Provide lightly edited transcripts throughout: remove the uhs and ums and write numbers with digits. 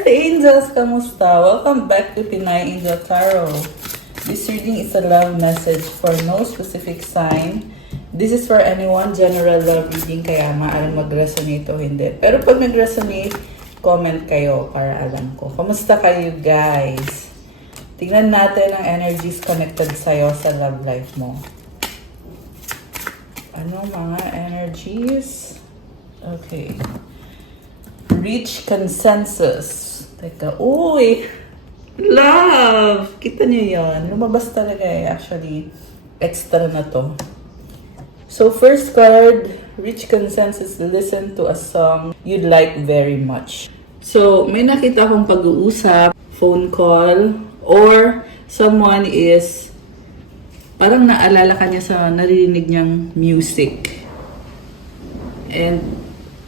Earth Angels, kamusta? Welcome back to Pinay Angel Tarot. This reading is a love message for no specific sign. This is for anyone, general love reading, kaya maalam mag-resonate o hindi. Pero pag nag-resonate, comment kayo para alam ko. Kamusta kayo, guys? Tingnan natin ang energies connected sa'yo sa love life mo. Ano mga energies? Okay. Reach consensus. Teka, uy! Love! Kita niyo yon. Lumabas talaga eh. Actually, extra na to. So, first card, reach consensus. Listen to a song you'd like very much. So, may nakita akong pag-uusap, phone call, or someone is parang naalala ka niya sa naririnig niyang music. And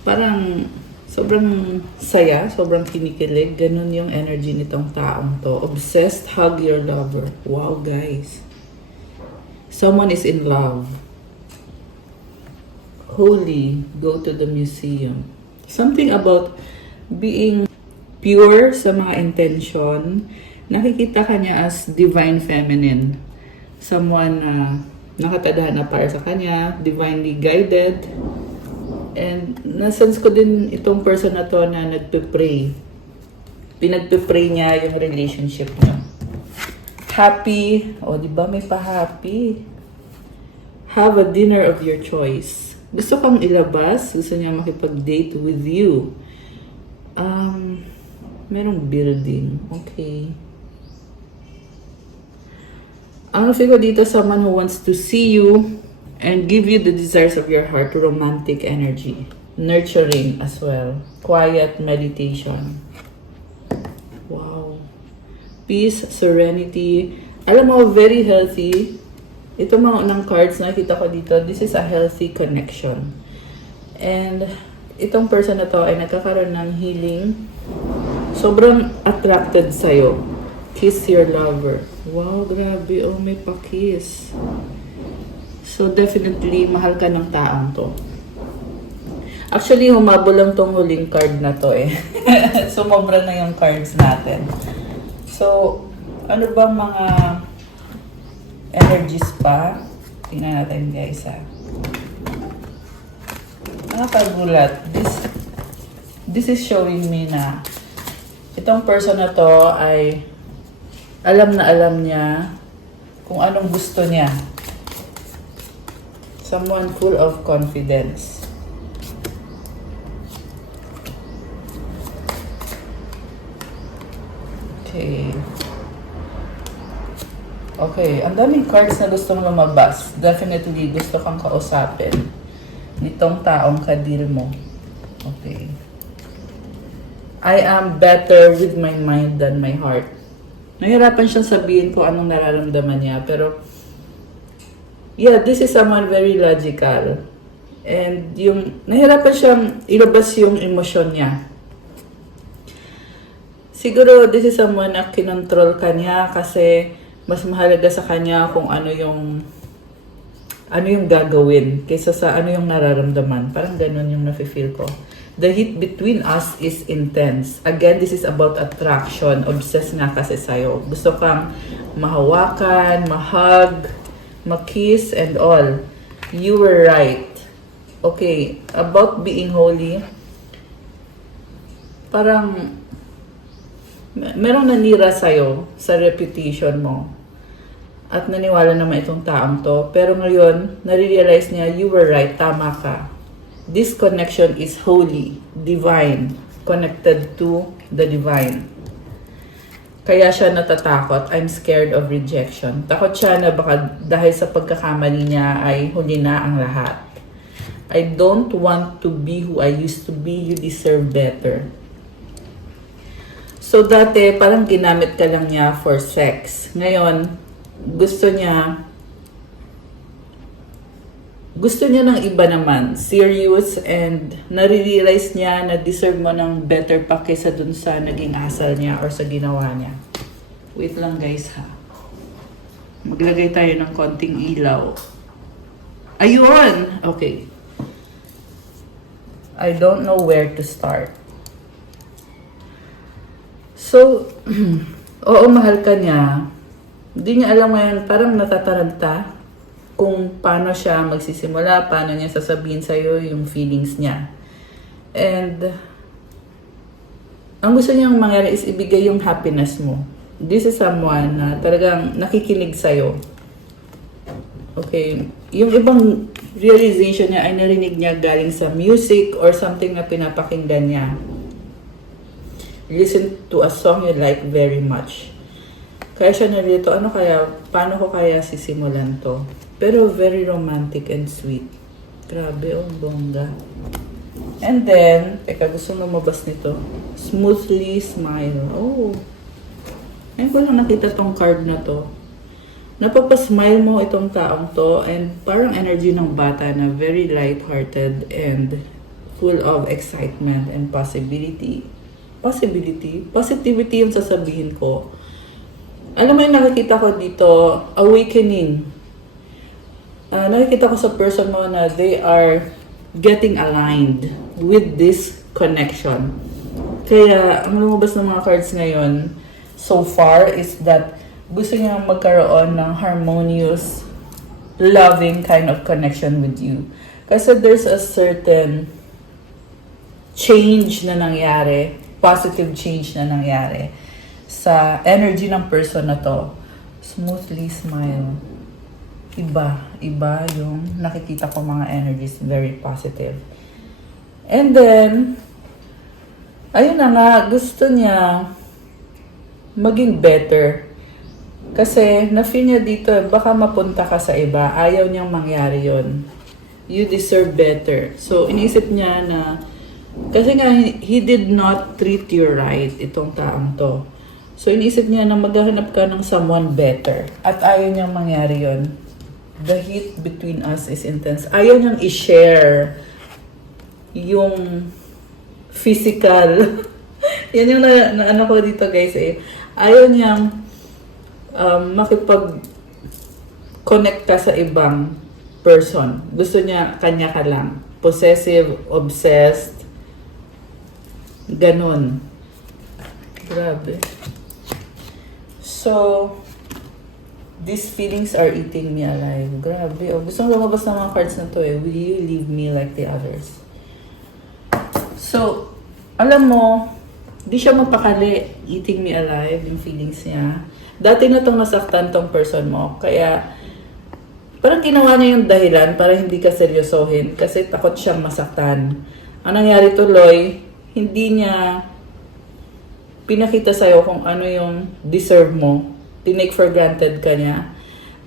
parang sobrang saya, sobrang kinikilig. Ganun yung energy nitong taong to. Obsessed, hug your lover. Wow, guys. Someone is in love. Holy, go to the museum. Something about being pure sa mga intention. Nakikita ka niya as divine feminine. Someone na nakatadhana para sa kanya, divinely guided. And nasense ko din itong person na to na nagpe-pray. Pinagpe-pray niya yung relationship niya. Happy. O, di ba may pa-happy? Have a dinner of your choice. Gusto kang ilabas. Gusto niya makipag-date with you. Merong building. Okay. Ang feel ko dito, someone who wants to see you and give you the desires of your heart, romantic energy. Nurturing as well. Quiet meditation. Wow. Peace, serenity. Alam mo, very healthy. Ito mga unang cards na nakita ko dito, this is a healthy connection. And itong person na to ay nagkakaroon ng healing. Sobrang attracted sa'yo. Kiss your lover. Wow, grabe. Oh, may pa-kiss. So, definitely, mahal ka ng taong to. Actually, humabol lang tong huling card na to eh. Sumobra na yung cards natin. So, ano bang mga energies pa? Tingnan natin guys ha. Nakakagulat. This is showing me na itong person na to ay alam na alam niya kung anong gusto niya. Someone full of confidence. Okay. Okay, ang daming cards na gustong lumabas. Definitely gusto kang kausapin nitong taong kadil mo. Okay. I am better with my mind than my heart. Nahirapan siyang sabihin kung anong nararamdaman niya, pero yeah, this is someone very logical. And yung nahirapan siyang ilabas yung emosyon niya. Siguro this is someone na kinontrol ka niya kasi mas mahalaga sa kanya kung ano yung gagawin kaysa sa ano yung nararamdaman. Parang ganun yung nafe-feel ko. The heat between us is intense. Again, this is about attraction. Obsessed nga kasi sa'yo. Gusto kang mahawakan, mahug, makiss, and all. You were right. Okay, about being holy, parang merong nanira sa'yo sa reputation mo. At naniwala naman itong taong to. Pero ngayon, nare-realize niya, you were right, tama ka. This connection is holy, divine, connected to the divine. Kaya siya natatakot. I'm scared of rejection. Takot siya na baka dahil sa pagkakamali niya ay huli na ang lahat. I don't want to be who I used to be. You deserve better. So dati parang ginamit ka lang niya for sex. Ngayon, gusto niya ng iba naman. Serious, and nare-realize niya na deserve mo ng better pa kaysa dun sa naging asal niya or sa ginawa niya. Wait lang guys ha. Maglagay tayo ng konting ilaw. Ayun! Okay. I don't know where to start. So, oo, mahal ka niya. Hindi niya alam ngayon, parang natataranta kung paano siya magsisimula, paano niya sasabihin sa'yo yung feelings niya. And, ang gusto niyang mangyari is ibigay yung happiness mo. This is someone na talagang nakikinig sa'yo. Okay, yung ibang realization niya ay narinig niya galing sa music or something na pinapakinggan niya. Listen to a song you like very much. Kaya siya narito, paano ko kaya sisimulan to? Pero very romantic and sweet. Grabe, oh, bongga. And then, gusto lumabas nito. Smoothly smile. Oh. Ngayon ko lang nakita tong card na to. Napapasmile mo itong taong to and parang energy ng bata na very light-hearted and full of excitement and possibility. Positivity yung sasabihin ko. Alam mo yung nakikita ko dito, awakening. Nakikita ko sa person mo na they are getting aligned with this connection. Kaya, ang lumabas ng mga cards ngayon so far is that gusto niya magkaroon ng harmonious, loving kind of connection with you. Kasi there's a certain change na nangyari, positive change na nangyari sa energy ng person na to. Smoothly smile. Iba yung nakikita ko mga energies, very positive. And then, ayun na nga, gusto niya maging better. Kasi, na-feel niya dito, baka mapunta ka sa iba. Ayaw niyang mangyari yon. You deserve better. So, iniisip niya na, kasi nga, he did not treat you right, itong taong to. So, iniisip niya na maghahanap ka ng someone better. At ayaw niyang mangyari yon. The heat between us is intense. Ayaw niyang i-share yung physical. Yan yung ano ko dito, guys, eh. Ayaw niyang makipag-connect ka sa ibang person. Gusto niya kanya ka lang. Possessive, obsessed, ganun. Grabe. So, these feelings are eating me alive. Grabe. Oh, gusto kong lumabas ng mga cards na to eh. Will you leave me like the others? So, alam mo, di siya magpakali. Eating me alive, yung feelings niya. Dati na itong nasaktan tong person mo. Kaya, parang ginawa niya yung dahilan para hindi ka seryosohin. Kasi takot siyang masaktan. Ang nangyari tuloy, hindi niya pinakita sa'yo kung ano yung deserve mo. Tinake for granted ka niya.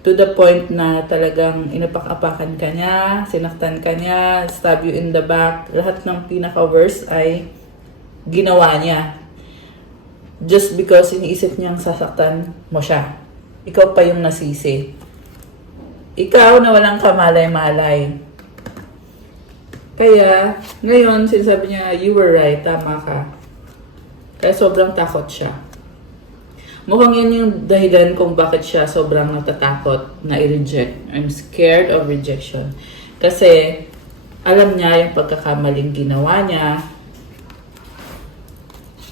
To the point na talagang inapak-apakan ka niya, sinaktan ka niya, stab you in the back. Lahat ng pinaka-worst ay ginawa niya. Just because iniisip niyang sasaktan mo siya. Ikaw pa yung nasisi. Ikaw na walang kamalay-malay. Kaya, ngayon, sinasabi niya, you were right, tama ka. Kaya sobrang takot siya. Mukhang yan yung dahilan kung bakit siya sobrang natatakot na i-reject. I'm scared of rejection. Kasi, alam niya yung pagkakamaling ginawa niya.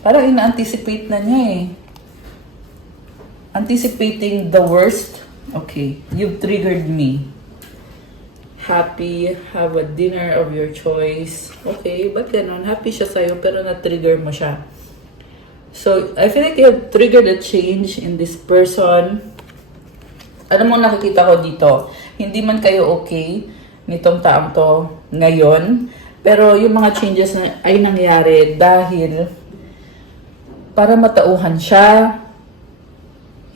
Parang ina-anticipate na niya eh. Anticipating the worst. Okay, you've triggered me. Happy, have a dinner of your choice. Okay, ba't ganun? Happy siya sa'yo pero na-trigger mo siya. So, I feel like you have triggered a change in this person. Ano mo nakikita ko dito? Hindi man kayo okay nitong taong to ngayon. Pero yung mga changes na ay nangyari dahil para matauhan siya,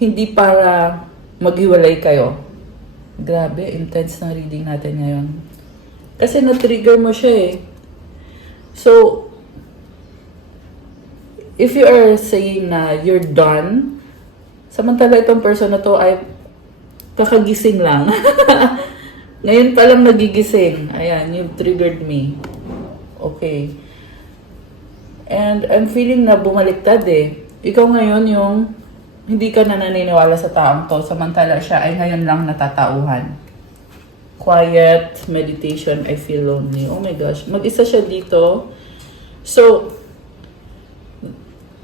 hindi para maghiwalay kayo. Grabe, intense na reading natin ngayon. Kasi na-trigger mo siya eh. So, if you are saying na you're done, samantala itong person na to ay kakagising lang. Ngayon pa lang nagigising. Ayan, you've triggered me. Okay. And I'm feeling na bumaliktad eh. Ikaw ngayon yung hindi ka na naniniwala sa taong to, samantala siya ay ngayon lang natatauhan. Quiet, meditation, I feel lonely. Oh my gosh, mag-isa siya dito. So,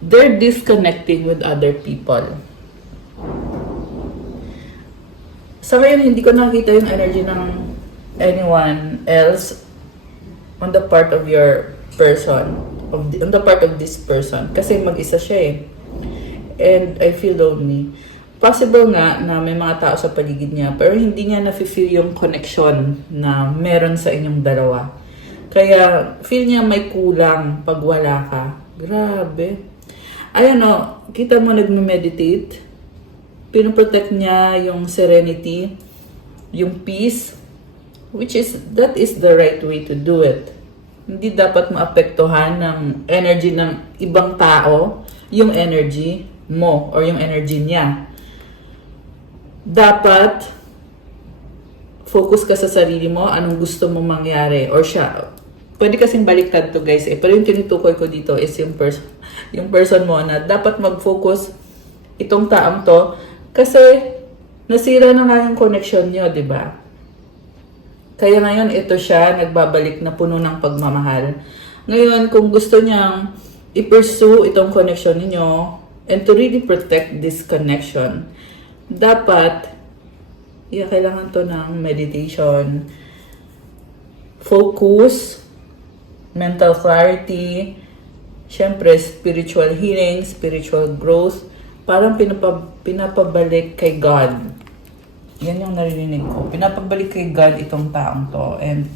they're disconnecting with other people. Sa ngayon, hindi ko nakita yung energy ng anyone else on the part of your person, on the part of this person. Kasi mag-isa siya eh. And I feel lonely. Possible nga na may mga tao sa paligid niya, pero hindi niya na-feel yung connection na meron sa inyong dalawa. Kaya feel niya may kulang pag wala ka. Grabe. Ayan o, kita mo nagme-meditate. Pinoprotect niya yung serenity, yung peace, that is the right way to do it. Hindi dapat maapektuhan ng energy ng ibang tao, yung energy mo or yung energy niya. Dapat focus ka sa sarili mo, anong gusto mong mangyari or siya. Pwede kasing baliktad to guys eh, pero yung tinutukoy ko dito is yung person mo na dapat mag-focus itong taong to. Kasi, nasira na nga yung connection nyo, di ba? Kaya ngayon, ito siya, nagbabalik na puno ng pagmamahal. Ngayon, kung gusto niyang i-pursue itong connection ninyo, and to really protect this connection, dapat, kailangan to ng meditation, focus, mental clarity, syempre, spiritual healing, spiritual growth, parang pinapabalik kay God. Yan yung narinig ko. Pinapabalik kay God itong taong to. And,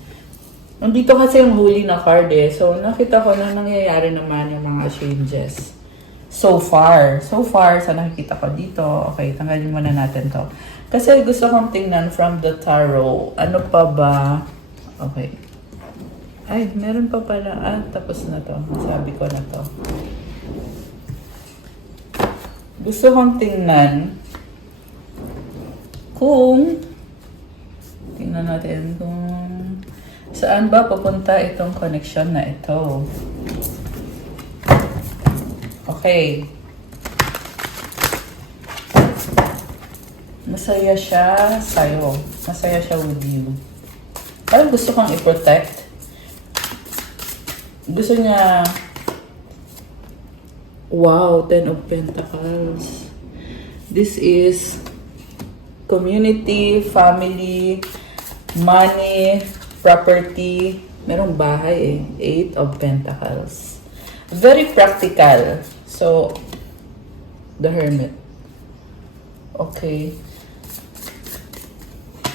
nandito kasi yung huli na card eh. So, nakita ko na nangyayari naman yung mga changes. So far, sa nakikita ko dito. Okay, tanggalin muna natin to. Kasi gusto kong tingnan from the tarot. Ano pa ba? Okay. Ay, meron pa pala. Tapos na to. Sabi ko na to. Gusto kong tingnan tingnan natin kung saan ba papunta itong connection na ito. Okay. Masaya siya sa'yo. Masaya siya with you. Parang gusto kang i-protect. Gusto niya. Wow, 10 of Pentacles. This is community, family, money, property. Merong bahay eh. 8 of Pentacles. Very practical. So, the Hermit. Okay.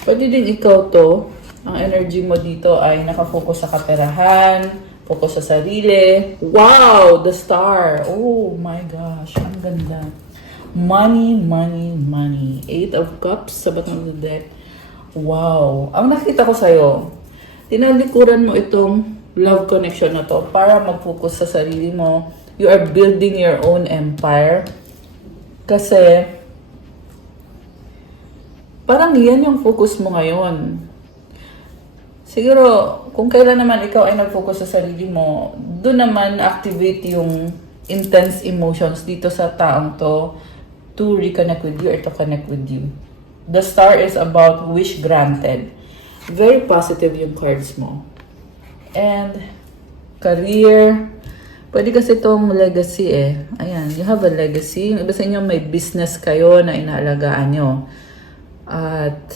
Pwede din ikaw to. Ang energy mo dito ay nakafocus sa kaperahan, focus sa sarili. Wow! The star. Oh my gosh. Ang ganda. Money, money, money. 8 of Cups sa bottom of the deck. Wow. Ang nakita ko sa'yo, tinalikuran mo itong love connection na to para mag-focus sa sarili mo. You are building your own empire. Kasi, parang yan yung focus mo ngayon. Siguro, kung kailan naman ikaw ay nag-focus sa sarili mo, doon naman activate yung intense emotions dito sa taong to reconnect with you or to connect with you. The star is about wish granted. Very positive yung cards mo. And, career. Pwede kasi itong legacy eh. Ayan, you have a legacy. Yung iba sa inyo may business kayo na inaalagaan nyo. At,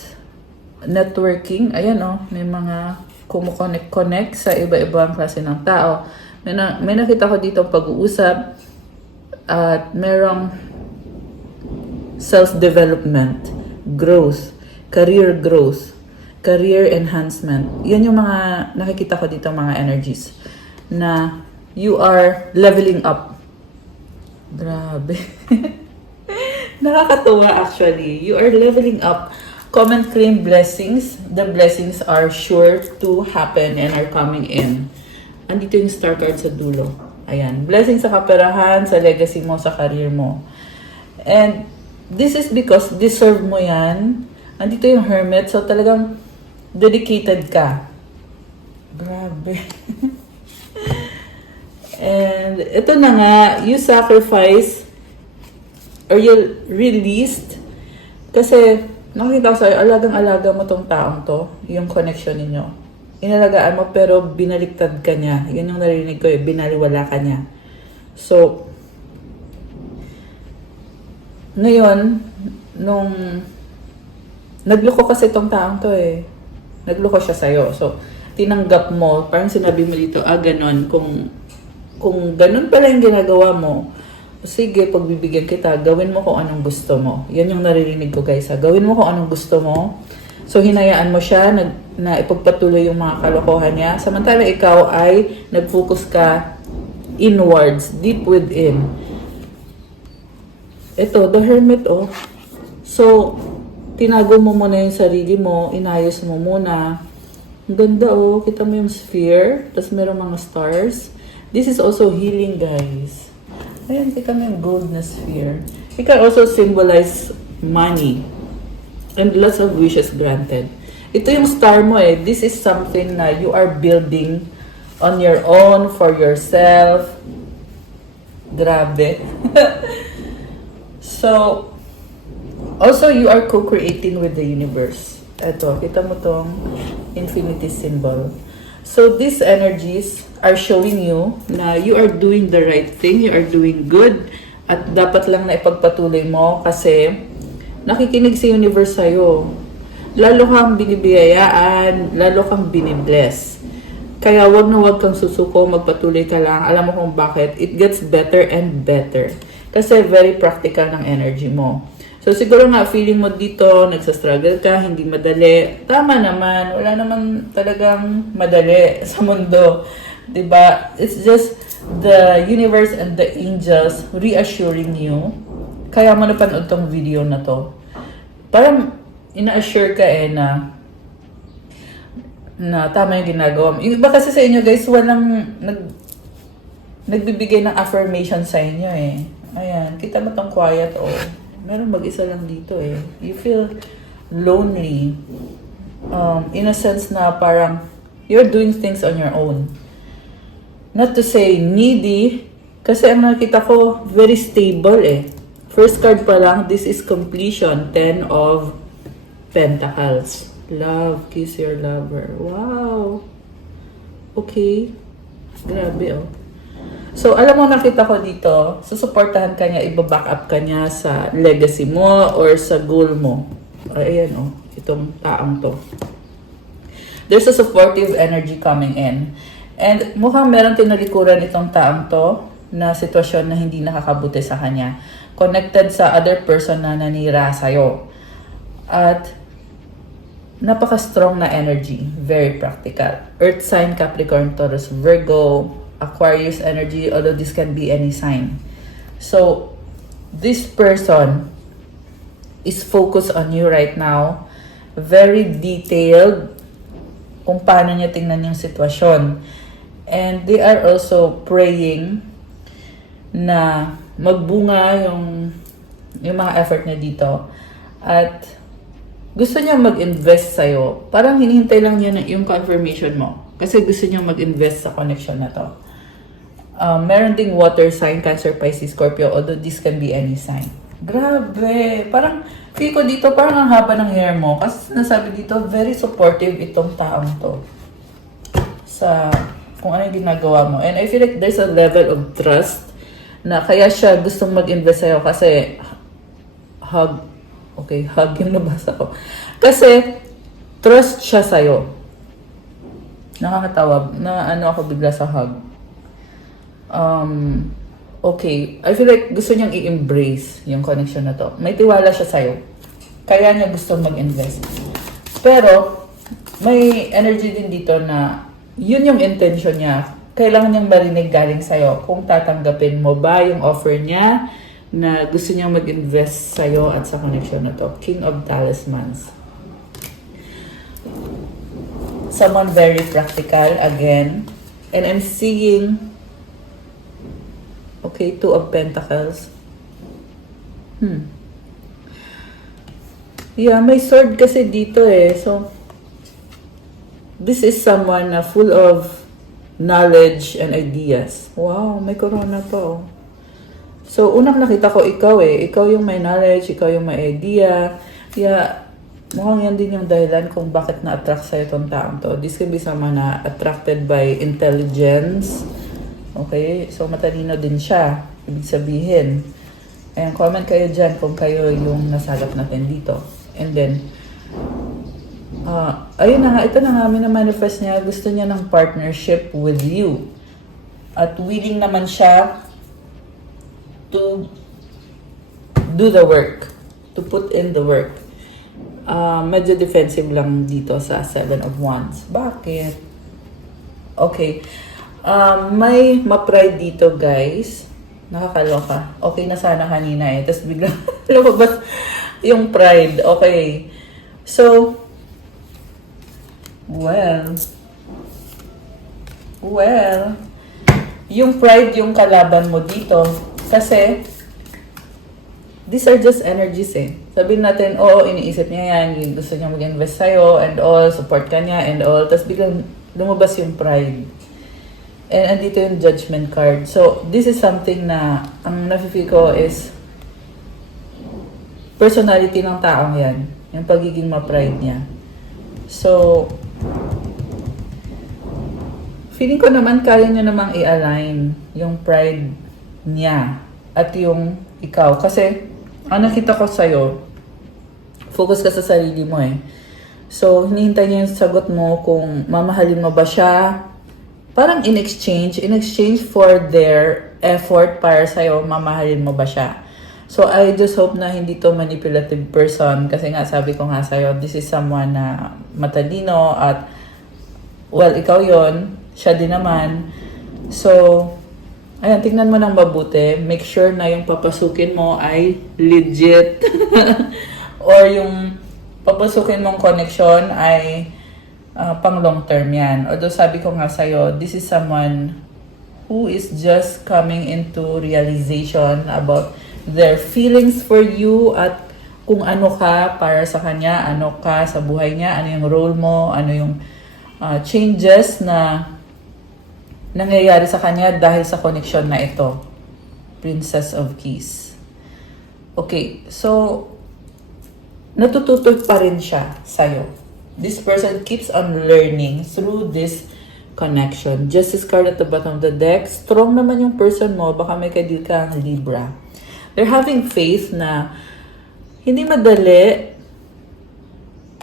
networking, ayan may mga kumukonect sa iba-ibang klase ng tao. May nakita ko dito pag-uusap at merong self-development, growth, career enhancement. Yan yung mga nakikita ko dito mga energies na you are leveling up. Grabe. Nakakatuwa actually. You are leveling up. Common claim blessings. The blessings are sure to happen and are coming in. Andito yung star card sa dulo. Ayan. Blessings sa kaperahan, sa legacy mo, sa career mo. And this is because deserve mo yan. Andito yung hermit. So talagang dedicated ka. Grabe. And ito na nga, you sacrifice or you released kasi nakita ko sa'yo, alagang-alaga mo tong taong to, yung connection ninyo. Inalagaan mo pero binaliktad ka niya. Yun yung narinig ko binaliwala ka niya. So, Ngayon, nung nagloko kasi tong taong to eh. Nagloko siya sa'yo. So, tinanggap mo, parang sinabi mo dito, ganon. Kung ganon pala yung ginagawa mo, sige, pagbibigyan kita, gawin mo kung anong gusto mo. Yan yung naririnig ko guys ha. Gawin mo kung anong gusto mo. So, hinayaan mo siya na ipagpatuloy yung mga kalokohan niya. Samantala, ikaw ay nag-focus ka inwards, deep within. Ito, the hermit oh. So, tinago mo muna yung sarili mo, inayos mo muna. Ang ganda oh, kita mo yung sphere, tapos merong mga stars. This is also healing guys. Ayan, kita mo yung gold na sphere. It can also symbolize money and lots of wishes granted. Ito yung star mo eh. This is something na you are building on your own, for yourself. Grabe. So, also, you are co-creating with the universe. Ito, kita mo tong infinity symbol. So, these energies are showing you na you are doing the right thing, you are doing good, at dapat lang na ipagpatuloy mo kasi nakikinig si universe sa'yo. Lalo kang binibiyayaan, lalo kang binibless. Kaya wag na wag kang susuko, magpatuloy ka lang. Alam mo kung bakit? It gets better and better. Kasi very practical ng energy mo. So, siguro nga, feeling mo dito, nagsastruggle ka, hindi madali. Tama naman, wala naman talagang madali sa mundo. Diba? It's just the universe and the angels reassuring you. Kaya mo napanood tong video na to. Parang, ina-assure ka na tama yung ginagawa mo. Yung iba kasi sa inyo, guys, walang nagbibigay ng affirmation sa inyo eh. Ayan, kita mo tong quiet, oh. Meron mag-isa lang dito eh. You feel lonely. In a sense na parang you're doing things on your own. Not to say needy, kasi ang nakita ko, very stable eh. First card pa lang, this is completion. 10 of Pentacles. Love, kiss your lover. Wow. Okay. Grabe oh. So, alam mo, nakita ko dito, susuportahan ka niya, ibaback up ka niya sa legacy mo or sa goal mo. Ayan oh, itong taong to. There's a supportive energy coming in. And mukhang meron tinalikuran itong taong to na sitwasyon na hindi nakakabuti sa kanya. Connected sa other person na nanira sa'yo. At napaka-strong na energy. Very practical. Earth sign, Capricorn, Taurus, Virgo, Aquarius energy, although this can be any sign. So, this person is focused on you right now. Very detailed kung paano niya tingnan yung sitwasyon. And they are also praying na magbunga yung mga effort niya dito. At gusto niya mag-invest sa'yo. Parang hinihintay lang niya yung confirmation mo. Kasi gusto niya mag-invest sa connection na to. Meron ding water sign, Cancer, Pisces, Scorpio, although this can be any sign. Grabe! Parang, feel ko dito, parang ang haba ng hair mo. Kasi nasabi dito, very supportive itong taong to. Sa kung ano yung ginagawa mo. And I feel like there's a level of trust na kaya siya gustong mag-invest sa'yo kasi hug. Okay, hug yung nabasa ko. Kasi, trust siya sa'yo. Nakakatawa. Na ano ako bigla sa hug. Okay. I feel like gusto niyang i-embrace yung connection na to. May tiwala siya sa'yo. Kaya niya gusto mag-invest. Pero, may energy din dito na yun yung intention niya. Kailangan niyang marinig galing sa'yo kung tatanggapin mo ba yung offer niya na gusto niyang mag-invest sa'yo at sa connection na to. King of Talismans. Someone very practical again. And I'm seeing okay, 2 of Pentacles. Yeah, may sword kasi dito eh. So, this is someone na full of knowledge and ideas. Wow, may corona pa oh. So, unang nakita ko ikaw eh. Ikaw yung may knowledge, ikaw yung may idea. Yeah, mukhang yan din yung dahilan kung bakit na-attract sa'yo itong taong to. This can be someone na attracted by intelligence. Okay? So, matalino din siya. Ibig sabihin. Ayan, comment kayo dyan kung kayo yung nasagap natin dito. And then, ayun na nga, ito na nga, minamanifest niya, gusto niya ng partnership with you. At willing naman siya to do the work, to put in the work. Medyo defensive lang dito sa Seven of Wands. Bakit? Okay. May ma-pride dito, guys. Nakakaloka. Okay na sana kanina eh. Tapos biglang lumabas yung pride. Okay. So, well, yung pride yung kalaban mo dito. Kasi, these are just energies eh. Sabihin natin, oo, iniisip niya yan, gusto niya mag-invest sa'yo, and all, support ka niya, and all. Tapos biglang lumabas yung pride. And andito yung judgment card. So, this is something na, ang nafe-feel ko is, personality ng taong yan. Yung pagiging ma-pride niya. So, feeling ko naman, kaya niya namang i-align yung pride niya at yung ikaw. Kasi, ang nakita ko sa'yo, focus ka sa sarili mo eh. So, hinihintay niya yung sagot mo kung mamahalin mo ba siya. Parang in exchange for their effort para sa'yo, mamahalin mo ba siya. So, I just hope na hindi to manipulative person. Kasi nga, sabi ko nga sa'yo, this is someone na matalino at, well, ikaw yon, siya din naman. So, ayan, tingnan mo ng mabuti. Make sure na yung papasukin mo ay legit. Or yung papasukin mong connection ay pang long term yan. Although sabi ko nga sa'yo, this is someone who is just coming into realization about their feelings for you at kung ano ka para sa kanya, ano ka sa buhay niya, ano yung role mo, ano yung changes na nangyayari sa kanya dahil sa connection na ito. Princess of Keys. Okay, so natututo pa rin siya sa'yo. This person keeps on learning through this connection. Justice card at the bottom of the deck. Strong naman yung person mo. Baka may kadil kang Libra. They're having faith na hindi madali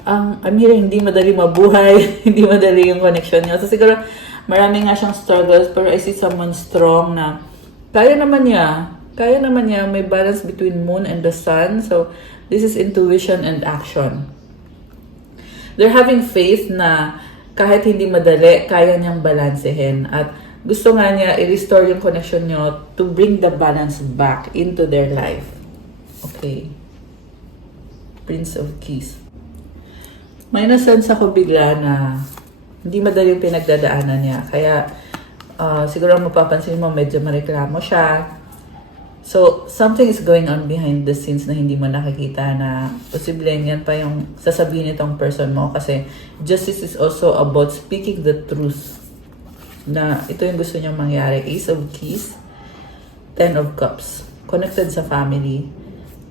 I'm hearing hindi madali mabuhay. Hindi madali yung connection niya. So siguro marami nga siyang struggles, pero I see someone strong na kaya naman niya. May balance between moon and the sun. So this is intuition and action. They're having faith na kahit hindi madali, kaya niyang balansehin. At gusto nga niya i-restore yung connection niyo to bring the balance back into their life. Okay. Prince of Keys. May nasense ako bigla na hindi madali yung pinagdadaanan niya. Kaya siguro mapapansin mo medyo mareklamo siya. So, something is going on behind the scenes na hindi mo nakikita na posible yan pa yung sasabihin itong person mo kasi justice is also about speaking the truth na ito yung gusto niyang mangyari. Ace of Keys, Ten of Cups, connected sa family,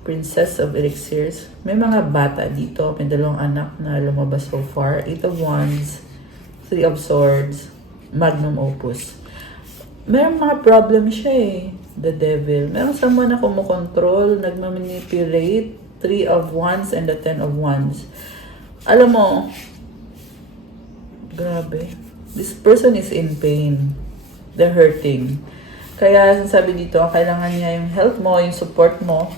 Princess of Elixirs. May mga bata dito, may 2 anak na lumabas so far, 8 of Wands, 3 of Swords, Magnum Opus. Merong mga problem siya eh. The Devil. Meron someone na kumukontrol, nagmamanipulate, 3 of Wands and the 10 of Wands. Alam mo, grabe. This person is in pain. They're hurting. Kaya sabi dito, kailangan niya yung help mo, yung support mo.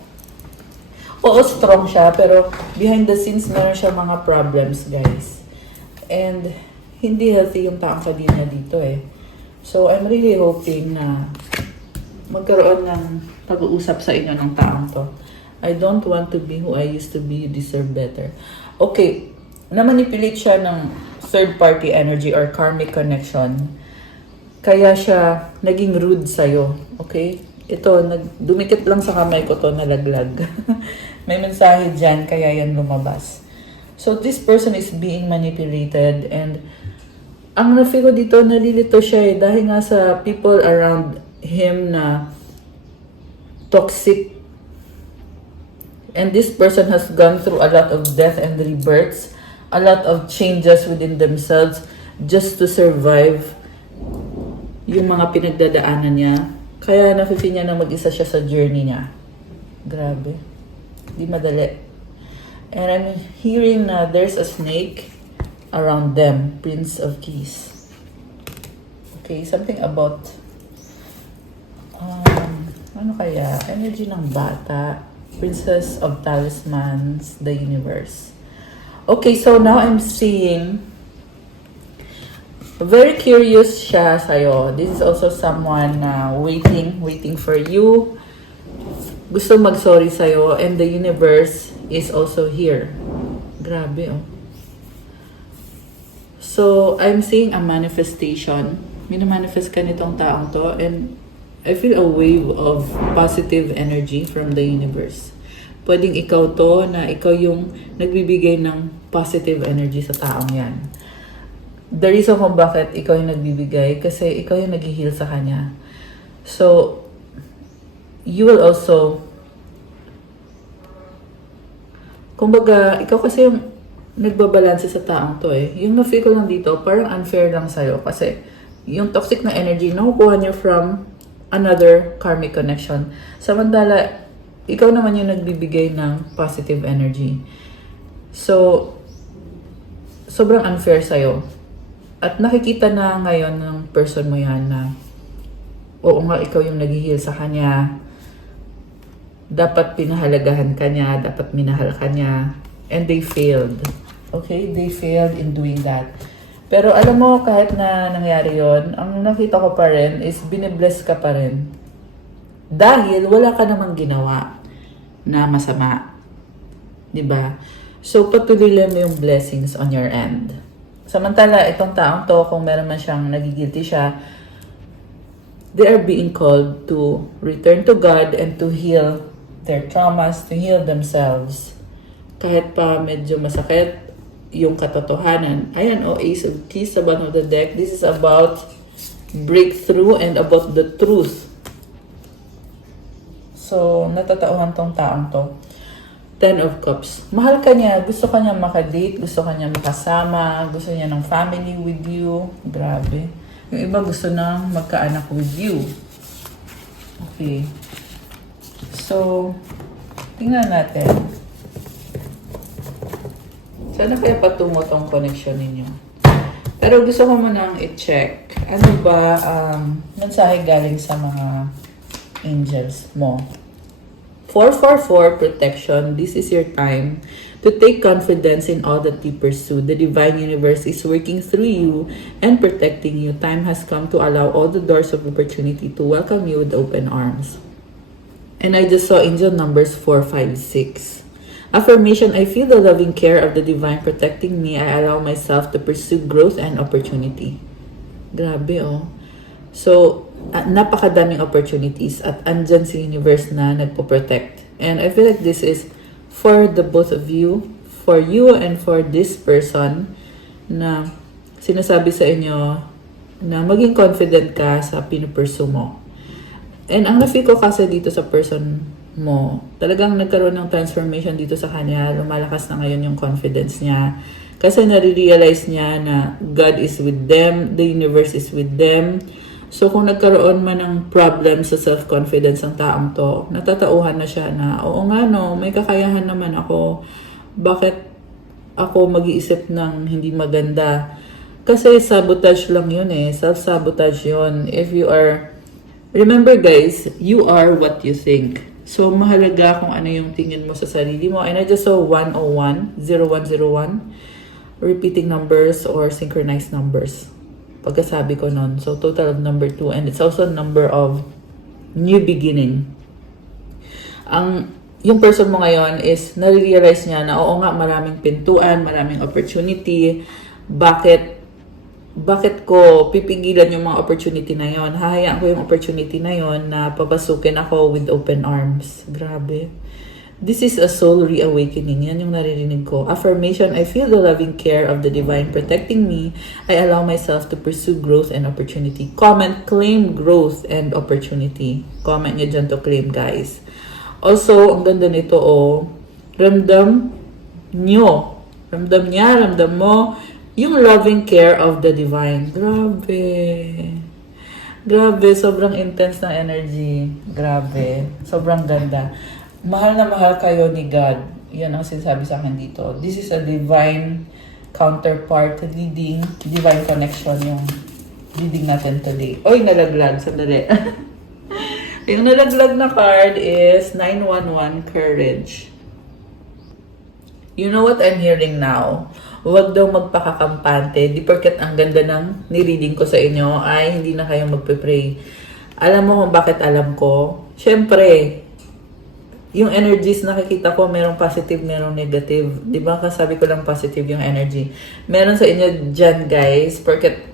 Oo, strong siya, pero behind the scenes, meron siya mga problems, guys. And hindi healthy yung taong kadina dito eh. So, I'm really hoping na magkaroon ng pag-uusap sa inyo ng taong to. I don't want to be who I used to be. You deserve better. Okay. Na-manipulate siya ng third-party energy or karmic connection. Kaya siya naging rude sa'yo. Okay? Ito, dumikit lang sa kamay ko to, nalaglag. May mensahe dyan, kaya yan lumabas. So, this person is being manipulated and ang na-feel ko dito, nalilito siya eh. Dahil nga sa people around him na toxic. And this person has gone through a lot of death and rebirths, a lot of changes within themselves just to survive yung mga pinagdadaanan niya. Kaya nafe-feel niya na mag-isa siya sa journey niya. Grabe. Di madali. And I'm hearing na there's a snake around them. Prince of Keys. Okay, something about ano kaya? Energy ng bata. Princess of Talismans, the universe. Okay, so now I'm seeing very curious siya sa'yo. This is also someone waiting for you. Gusto mag-sorry sa'yo, and the universe is also here. Grabe, oh. So, I'm seeing a manifestation. Minamanifest ka nitong taong to, and I feel a wave of positive energy from the universe. Pwedeng ikaw to, na ikaw yung nagbibigay ng positive energy sa taong yan. The reason kung bakit ikaw yung nagbibigay, kasi ikaw yung nag-heal sa kanya. So, you will also, kumbaga, ikaw kasi yung nagbabalanse sa taong to eh. Yung na-feel ko lang dito, parang unfair lang sa'yo. Kasi, yung toxic na energy, nakukuha niyo from another karmic connection. Samantala, ikaw naman yung nagbibigay ng positive energy. So, sobrang unfair sa'yo. At nakikita na ngayon ng person mo yan na, oo nga, ikaw yung nag-heal sa kanya. Dapat pinahalagahan ka niya, dapat minahal ka niya. And they failed. Okay? They failed in doing that. Pero alam mo, kahit na nangyari yon, ang nakita ko pa rin is binibless ka pa rin. Dahil wala ka namang ginawa na masama. 'Di ba? So, patuloy lang mo yung blessings on your end. Samantala, itong taong to, kung meron man siyang nagigilty siya, they are being called to return to God and to heal their traumas, to heal themselves. Kahit pa medyo masakit yung katotohanan. Ayan, Ace of Keys sa bottom of the deck. This is about breakthrough and about the truth. So, natatauhan tong taong to. Ten of Cups. Mahal ka niya. Gusto ka niya makadate. Gusto ka niya makasama. Gusto niya ng family with you. Grabe. Yung iba gusto na magkaanak with you. Okay. So, tingnan natin. Sana kaya patungo tong connection ninyo. Pero gusto ko munang i-check. Ano ba mensahe galing sa mga angels mo? 444 protection. This is your time to take confidence in all that you pursue. The divine universe is working through you and protecting you. Time has come to allow all the doors of opportunity to welcome you with open arms. And I just saw angel numbers 456. Affirmation, I feel the loving care of the divine protecting me. I allow myself to pursue growth and opportunity. Grabe, oh. So, napakadaming opportunities at andyan si universe na nagpo-protect. And I feel like this is for the both of you, for you and for this person na sinasabi sa inyo na maging confident ka sa pinupursue mo. And ang na-feel ko kasi dito sa person mo, talagang nagkaroon ng transformation dito sa kanya. Lumalakas na ngayon yung confidence niya. Kasi nare-realize niya na God is with them, the universe is with them. So kung nagkaroon man ng problem sa self-confidence ng taong to, natatauhan na siya na, oo nga no, may kakayahan naman ako. Bakit ako mag-iisip ng hindi maganda? Kasi sabotage lang yun eh. Self-sabotage yun. If you are, remember guys, you are what you think. So, mahalaga kung ano yung tingin mo sa sarili mo. And I just saw 101, 0101, repeating numbers or synchronized numbers. Pagkasabi ko nun. So, total of number 2. And it's also number of new beginning. Yung person mo ngayon is nare-realize niya na oo nga, maraming pintuan, maraming opportunity. Bakit ko pipigilan yung mga opportunity na yon? Hahayaan ko yung opportunity na yon na papasukin ako with open arms. Grabe. This is a soul reawakening. Yan yung naririnig ko. Affirmation, I feel the loving care of the divine protecting me. I allow myself to pursue growth and opportunity. Comment, claim growth and opportunity. Comment nyo dyan to claim, guys. Also, ang ganda nito, oh. Ramdam mo, yung loving care of the divine. Grabe. Grabe, sobrang intense ng energy. Grabe. Sobrang ganda. mahal na mahal kayo ni God. Yan ang sinasabi sa akin dito. This is a divine counterpart reading, divine connection yung reading natin today. Oy, nalaglag. Sandali. Yung nalaglag na card is 911 Courage. You know what I'm hearing now? Huwag daw magpakakampante. Di porket ang ganda ng nireading ko sa inyo ay hindi na kayo magpe-pray. Alam mo kung bakit alam ko? Siyempre, yung energies nakikita ko, merong positive, merong negative. Di ba? Kasabi ko lang positive yung energy. Meron sa inyo dyan, guys, porket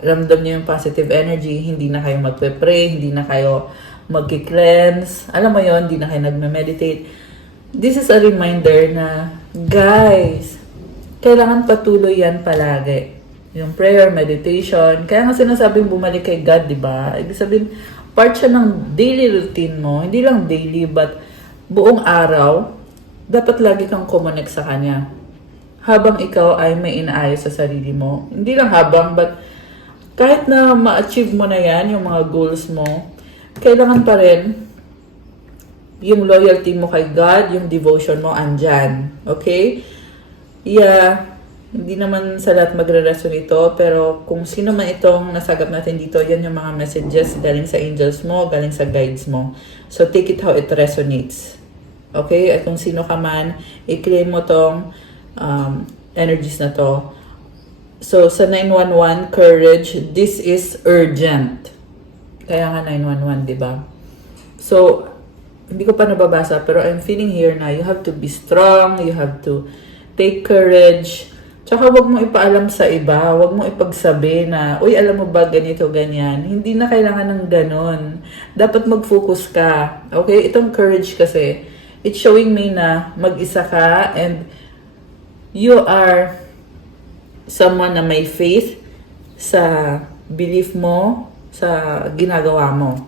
ramdam niyo yung positive energy, hindi na kayo magpe-pray, hindi na kayo magki-cleanse. Alam mo yon, hindi na kayo nagme-meditate. This is a reminder na, guys, kailangan patuloy yan palagi. Yung prayer, meditation. Kaya nga sinasabing bumalik kay God, di ba? Ibig sabihin, part siya ng daily routine mo. Hindi lang daily, but buong araw, dapat lagi kang connect sa Kanya. Habang ikaw ay may inaayos sa sarili mo. Hindi lang habang, but kahit na ma-achieve mo na yan, yung mga goals mo, kailangan pa rin yung loyalty mo kay God, yung devotion mo, andyan. Okay? Yeah, hindi naman sa lahat magre-resonate ito, pero kung sino man itong nasagap natin dito, yan yung mga messages galing sa angels mo, galing sa guides mo. So, take it how it resonates. Okay? At kung sino ka man, i-claim mo tong energies na to. So, sa 911 Courage, this is urgent. Kaya nga 911, di ba? So, hindi ko pa nababasa, pero I'm feeling here na you have to be strong, you have to take courage. Tsaka wag mo ipaalam sa iba, wag mo ipagsabi na, uy, alam mo ba, ganito, ganyan. Hindi na kailangan ng ganon. Dapat mag-focus ka. Okay? Itong courage kasi, it's showing me na mag-isa ka and you are someone na may faith sa belief mo, sa ginagawa mo.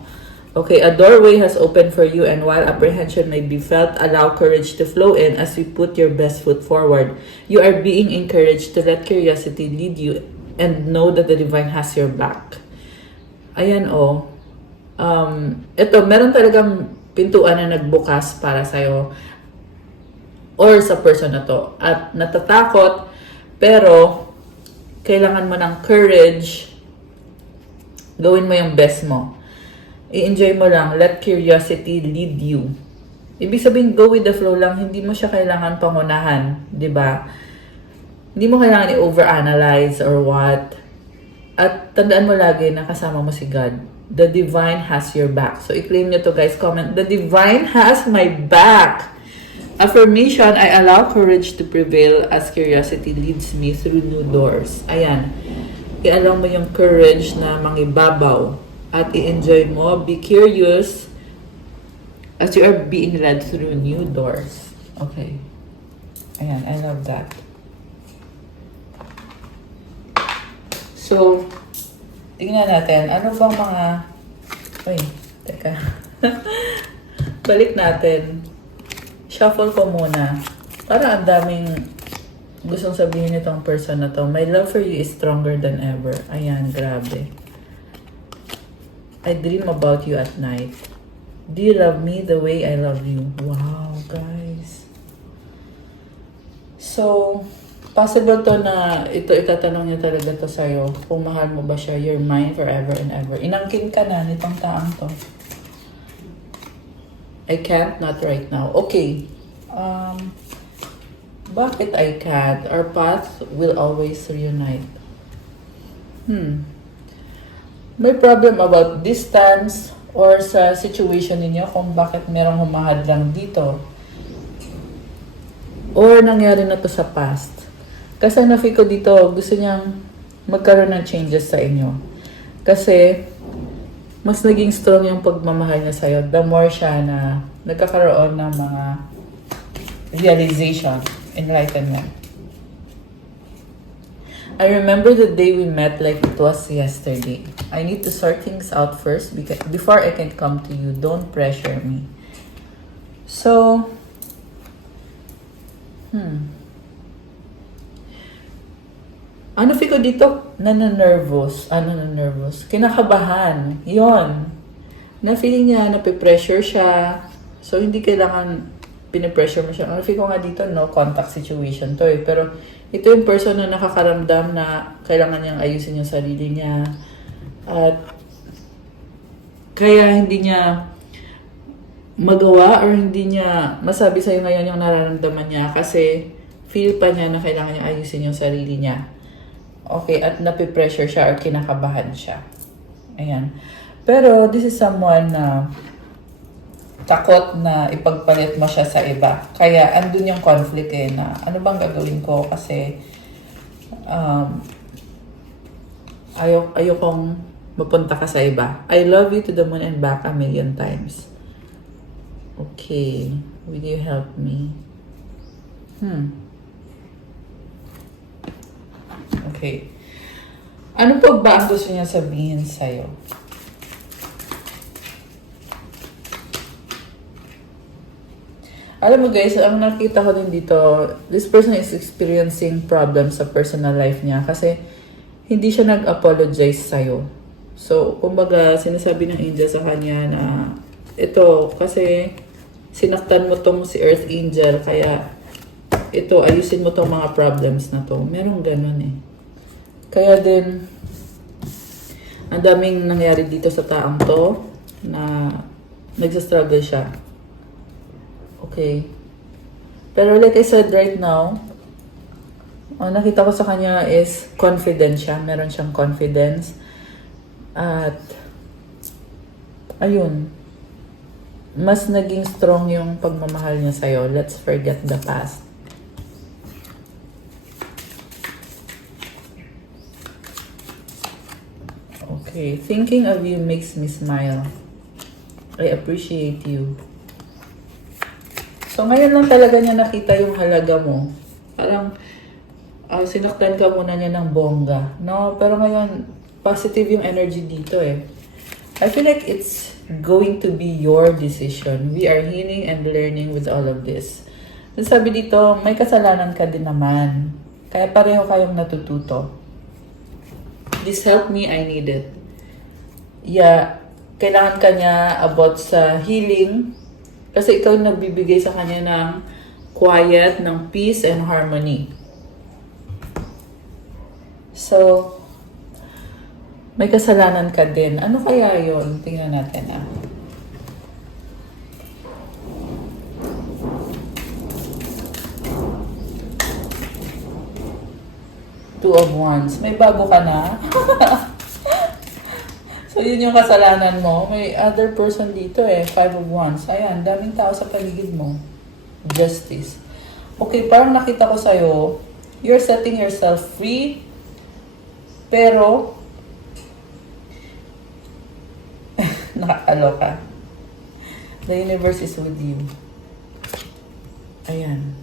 Okay, a doorway has opened for you and while apprehension may be felt, allow courage to flow in as you put your best foot forward. You are being encouraged to let curiosity lead you and know that the divine has your back. Ayan o. Ito, meron talagang pintuan na nagbukas para sa'yo or sa person na to. At natatakot, pero kailangan mo ng courage, gawin mo yung best mo. I-enjoy mo lang, let curiosity lead you. Ibig sabihin, go with the flow lang, hindi mo siya kailangan pangunahan, di ba? Hindi mo kailangan i-overanalyze or what. At tandaan mo lagi na kasama mo si God. The divine has your back. So, i-claim nyo to guys, comment, the divine has my back. Affirmation, I allow courage to prevail as curiosity leads me through new doors. Ayan. I-allow mo yung courage na mangibabaw at i-enjoy mo. Be curious as you are being led through new doors. Okay. Ayan, I love that. So, tingnan natin. Ano bang mga... Uy, teka. Balik natin. Shuffle ko muna. Para ang daming gustong sabihin nitong person na to. My love for you is stronger than ever. Ayan, grabe. I dream about you at night. Do you love me the way I love you? Wow, guys. So, possible to na itatanong niya talaga to sa'yo. Kung mahal mo ba siya, you're mine forever and ever. Inangkin ka na nitong taang to. I can't, not right now. Okay. Bakit I can't? Our paths will always reunite. May problem about distance or sa situation ninyo kung bakit merong humahad lang dito. Or nangyari na to sa past. Kasi na-feel ko dito, gusto niyang magkaroon ng changes sa inyo. Kasi mas naging strong yung pagmamahal niya sa'yo, the more siya na nagkakaroon ng mga realization, enlightenment. I remember the day we met like it was yesterday. I need to sort things out first before I can come to you. Don't pressure me. So, ano feel ko dito? Nananervous. Kinakabahan. Yon. Na feeling niya, nape-pressure siya. So, hindi kailangan pinipressure mo siya. Ang feel ko nga dito, no contact situation to eh. Pero, ito yung person na nakakaramdam na kailangan niyang ayusin yung sarili niya. At, kaya hindi niya magawa or hindi niya masabi sa'yo ngayon yung nararamdaman niya kasi feel pa niya na kailangan niya ayusin yung sarili niya. Okay, at napipressure siya or kinakabahan siya. Ayan. Pero, this is someone na takot na ipagpalit mo siya sa iba. Kaya, andun yung conflict eh, na ano bang gagawin ko kasi ayokong mapunta ka sa iba. I love you to the moon and back a million times. Okay. Will you help me? Okay. Ano pa ba ang gusto niya sabihin sa'yo? Alam mo guys, ang nakita ko din dito, this person is experiencing problems sa personal life niya kasi hindi siya nag-apologize sa'yo. So, kumbaga, sinasabi ng angel sa kanya na ito, kasi sinaktan mo tong si Earth Angel, kaya ito, ayusin mo tong mga problems na to. Merong ganun eh. Kaya din, ang daming nangyari dito sa taong to na nagsastruggle siya. Okay. Pero like I said right now, ang nakita ko sa kanya is confidence siya. Meron siyang confidence. At, ayun, mas naging strong yung pagmamahal niya sa'yo. Let's forget the past. Okay. Thinking of you makes me smile. I appreciate you. So, ngayon lang talaga niya nakita yung halaga mo. Parang, sinaktan ka muna niya ng bongga. No? Pero ngayon, positive yung energy dito eh. I feel like it's going to be your decision. We are healing and learning with all of this. So, sabi dito, may kasalanan ka din naman. Kaya pareho kayong natututo. This helped me, I need it. Yeah, kailangan ka niya about sa healing. Kasi ikaw nagbibigay sa kanya ng quiet, ng peace and harmony. So, may kasalanan ka din. Ano kaya yon? Tingnan natin ah. Two of Wands. May bago ka na? So, yun yung kasalanan mo. May other person dito eh. Five of Wands. Ayan, daming tao sa paligid mo. Justice. Okay, parang nakita ko sa'yo, you're setting yourself free, pero, nakakaloka. The universe is with you. Ayan.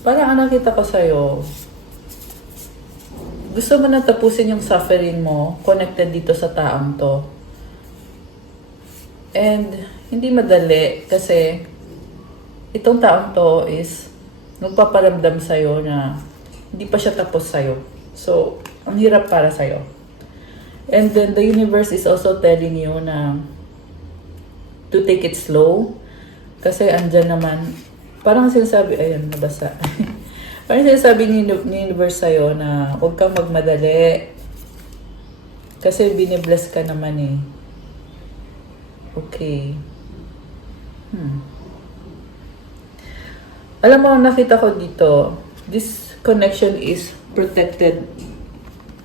Parang ang nakita ko sa'yo, gusto mo na tapusin yung suffering mo connected dito sa taong to. And hindi madali kasi itong taong to is nagpaparamdam sa'yo na hindi pa siya tapos sa'yo. So, ang hirap para sa'yo. And then the universe is also telling you na to take it slow. Kasi andyan naman, parang sinasabi, ayun, nabasa. Parang sinasabi ni universe sa'yo na huwag kang magmadali. Kasi binibless ka naman eh. Okay. Alam mo, nakita ko dito, this connection is protected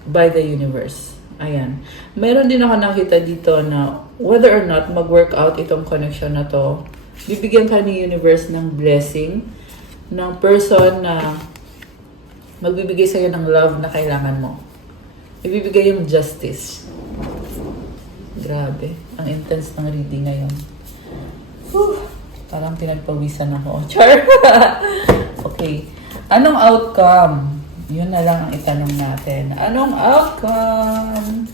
by the universe. Ayan. Meron din ako nakita dito na whether or not mag-work out itong connection na to, bibigyan ka ni universe ng blessing ng person na magbibigay sa'yo ng love na kailangan mo. Ibibigay yung justice. Grabe. Ang intense ng reading ngayon. Whew. Parang pinagpawisan ako. Char! Okay. Anong outcome? Yun na lang ang itanong natin. Anong outcome?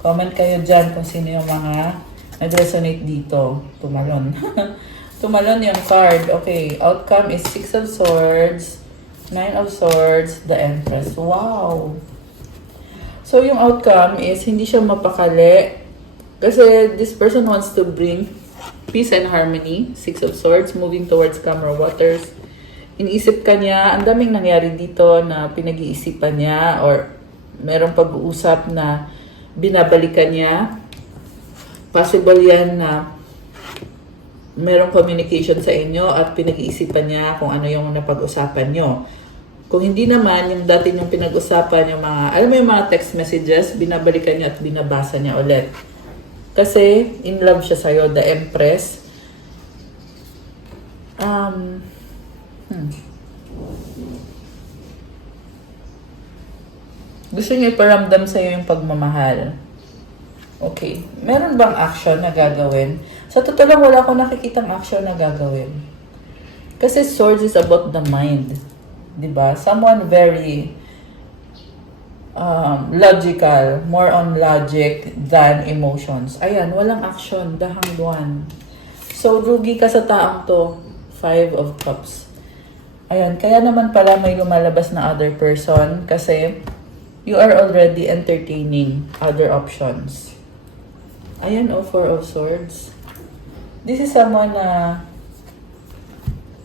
Comment kayo dyan kung sino yung mga nag-resonate dito. Tumalon. Tumalon yung card. Okay. Outcome is Six of Swords, Nine of Swords, the Empress. Wow! So, yung outcome is hindi siya mapakali Kasi this person wants to bring peace and harmony. Six of Swords, moving towards calmer waters. Iniisip ka niya, ang daming nangyari dito na pinag-iisipan niya or merong pag-uusap na binabalikan niya. Possible yan na merong communication sa inyo at pinag-iisipan niya kung ano yung napag-usapan nyo. Kung hindi naman, yung dati yung pinag-usapan, yung mga, alam mo yung mga text messages, binabalikan niya at binabasa niya ulit. Kasi, in love siya sa'yo, the Empress. Gusto niya iparamdam sa'yo yung pagmamahal. Okay. Meron bang action na gagawin? Sa totoo lang, wala akong nakikitang action na gagawin. Kasi Swords is about the mind. Diba? Someone very logical, more on logic than emotions. Ayan, walang action, the Hanged One. So, rugi ka sa taong to. 5 of Cups. Ayan, kaya naman pala may lumalabas na other person kasi you are already entertaining other options. Ayan, 4 of Swords. This is someone na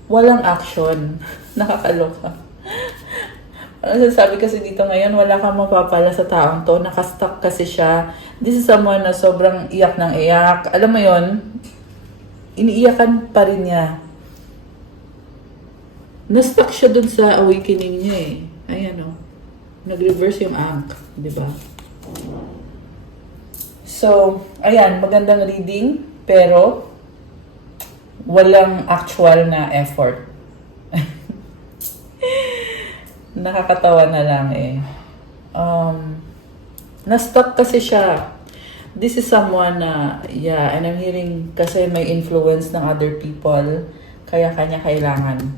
walang action. Nakakaloka. Ano sabi kasi dito ngayon, wala kang mapapala sa taong to. Nakastuck kasi siya. This is someone na sobrang iyak ng iyak. Alam mo yon, iniiyakan pa rin niya. Na-stuck siya dun sa awakening niya eh. Ayan o. Nag-reverse yung ankh. Diba? So, ayan. Magandang reading. Pero, walang actual na effort. Nakakatawa na lang eh. Na-stuck kasi siya. This is someone na, yeah, and I'm hearing kasi may influence ng other people, kaya kanya kailangan.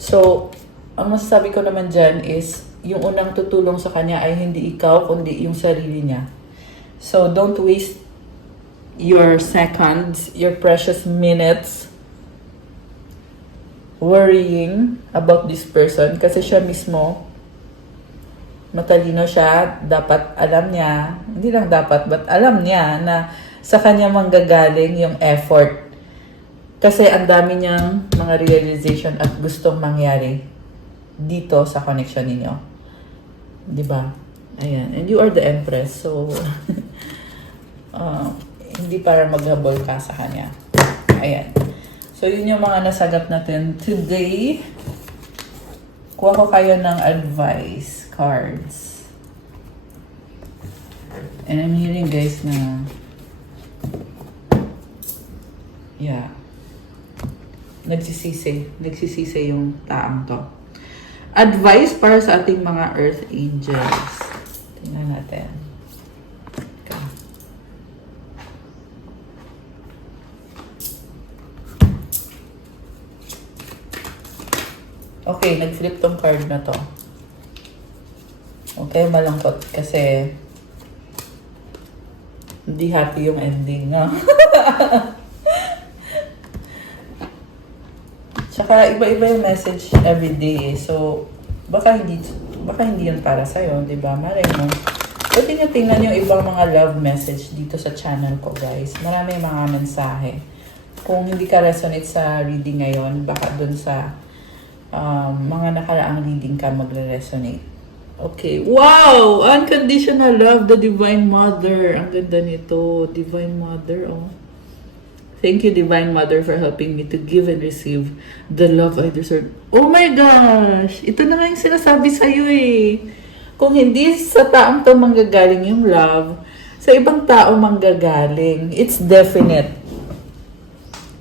So, ang masasabi ko naman dyan is, yung unang tutulong sa kanya ay hindi ikaw, kundi yung sarili niya. So, don't waste your seconds, your precious minutes worrying about this person kasi siya mismo matalino siya, dapat alam niya, hindi lang dapat, but alam niya na sa kanya manggagaling yung effort. Kasi ang dami niyang mga realization at gustong mangyari dito sa connection ninyo. Diba? Ayan. And you are the Empress, so hindi para maghabol ka sa kanya. Ayan. So, yun yung mga nasagap natin today. Kuha ko kayo ng advice cards. And I'm hearing guys na yeah, nagsisisi yung taang to. Advice para sa ating mga Earth Angels. Tingnan natin. Okay, nag-flip tong card na to. Okay, malungkot kasi hindi happy yung ending, no? Tsaka iba-iba yung message everyday. So, baka hindi yun para sa'yo, di ba? Malay mo. Pwede nyo tingnan yung ibang mga love message dito sa channel ko, guys. Marami mga mensahe. Kung hindi ka resonate sa reading ngayon, baka dun sa mga nakaraang reading ka magre-resonate. Okay. Wow! Unconditional love, the Divine Mother. Ang ganda nito. Divine Mother, oh. Thank you, Divine Mother, for helping me to give and receive the love I deserve. Oh my gosh! Ito na nga yung sinasabi sa'yo eh. Kung hindi sa taong to manggagaling yung love, sa ibang tao manggagaling. It's definite.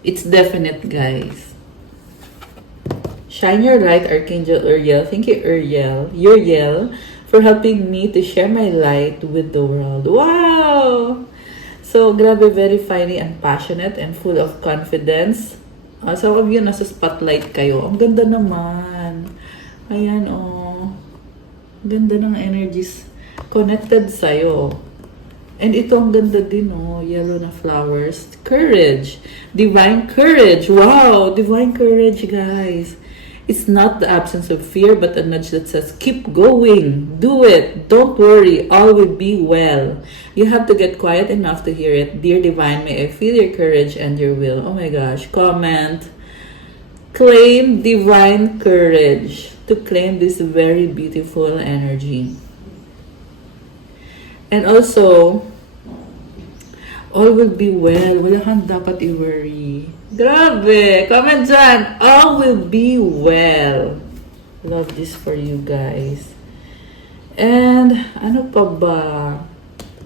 It's definite, guys. Shine your light, Archangel Uriel. Thank you, Uriel, for helping me to share my light with the world. Wow! So, grabe, very fiery and passionate and full of confidence. So, of you, nasa spotlight kayo. Ang ganda naman. Ayan, oh. Ganda ng energies connected sa'yo. And ito, ang ganda din, oh. Yellow na flowers. Courage. Divine courage. Wow! Divine courage, guys. It's not the absence of fear, but a nudge that says, keep going, do it, don't worry, all will be well. You have to get quiet enough to hear it. Dear Divine, may I feel your courage and your will. Oh my gosh, comment. Claim divine courage to claim this very beautiful energy. And also, all will be well. Wala kang dapat i-worry. Grabe! Comment dyan. All will be well. Love this for you guys. And, ano pa ba?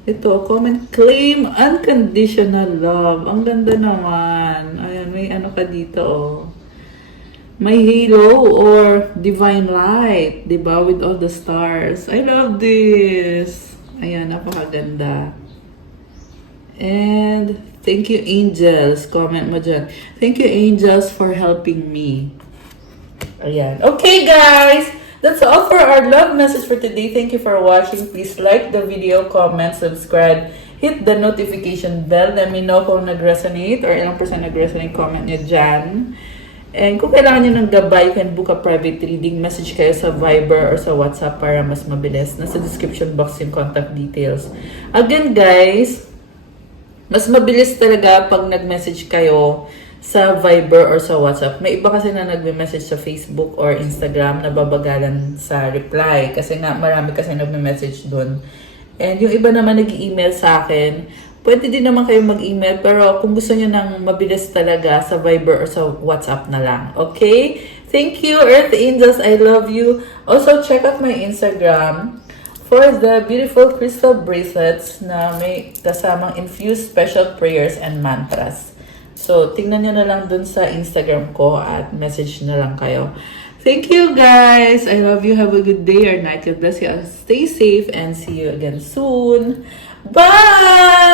Ito, comment, claim unconditional love. Ang ganda naman. Ayan, may ano ka dito, oh. May halo or divine light, diba? With all the stars. I love this. Ayan, napakaganda. And thank you, angels. Comment mo dyan. Thank you, angels, for helping me. Ayan. Okay, guys. That's all for our love message for today. Thank you for watching. Please like the video, comment, subscribe, hit the notification bell. Let me know kung nag-resonate or ilang percent nag-resonate. Comment nyo dyan. And kung kailangan nyo ng gabay, you can book a private reading. Message kayo sa Viber or sa WhatsApp para mas mabilis. Nasa description box yung contact details. Again, guys, mas mabilis talaga pag nag-message kayo sa Viber or sa WhatsApp. May iba kasi na nagme-message sa Facebook or Instagram na babagalan sa reply. Kasi nga, marami kasi nagme-message doon. And yung iba naman nag-email sa akin, pwede din naman kayo mag-email. Pero kung gusto nyo ng mabilis talaga, sa Viber or sa WhatsApp na lang. Okay? Thank you, Earth Angels. I love you. Also, check out my Instagram for the beautiful crystal bracelets na may kasamang infused special prayers and mantras. So, tingnan nyo na lang dun sa Instagram ko at message na lang kayo. Thank you, guys! I love you. Have a good day or night. God bless you. Stay safe and see you again soon. Bye!